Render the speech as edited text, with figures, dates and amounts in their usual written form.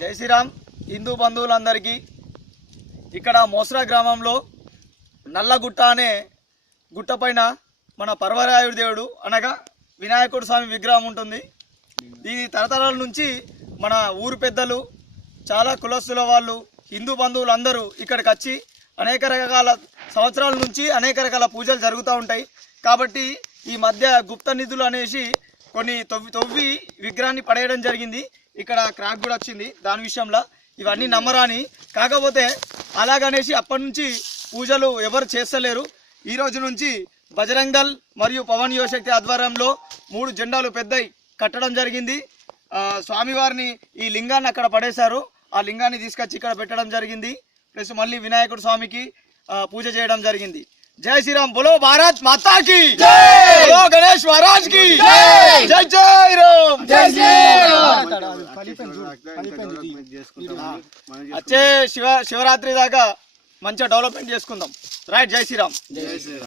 జై శ్రీరామ్. హిందూ బంధువులందరికీ ఇక్కడ మోసరా గ్రామంలో నల్లగుట్ట అనే గుట్టపైన మన పర్వరాయుడు దేవుడు అనగా వినాయకుడు స్వామి విగ్రహం ఉంటుంది. ఇది తరతరాల నుంచి మన ఊరు పెద్దలు, చాలా కులస్తుల వాళ్ళు, హిందూ బంధువులు అందరూ ఇక్కడికి వచ్చి అనేక రకాల సంవత్సరాల నుంచి అనేక రకాల పూజలు జరుగుతూ ఉంటాయి. కాబట్టి ఈ మధ్య గుప్త నిధులు అనేసి కొన్ని తవ్వి విగ్రహాన్ని పడేయడం జరిగింది. ఇక్కడ క్రాక్ కూడా వచ్చింది. దాని విషయంలో ఇవన్నీ నమ్మరాని, కాకపోతే అలాగనేసి అప్పటి నుంచి పూజలు ఎవరు చేస్తలేరు. ఈ రోజు నుంచి బజరంగల్ మరియు పవన్ యువశక్తి ఆధ్వర్యంలో 3 జెండాలు పెద్దవి కట్టడం జరిగింది. స్వామివారిని ఈ లింగాన్ని అక్కడ పడేశారు. ఆ లింగాన్ని తీసుకొచ్చి ఇక్కడ పెట్టడం జరిగింది. ప్లస్ మళ్ళీ వినాయకుడు స్వామికి పూజ చేయడం జరిగింది. జై శ్రీరామ్. బోలో భారత్ మాతా की जय, बोलो गणेश महाराज की जय. जय जय राम. जय శ్రీరామ్. వచ్చే శివరాత్రి దాకా మంచిగా డెవలప్మెంట్ చేసుకుందాం. రైట్. జై శ్రీరామ్.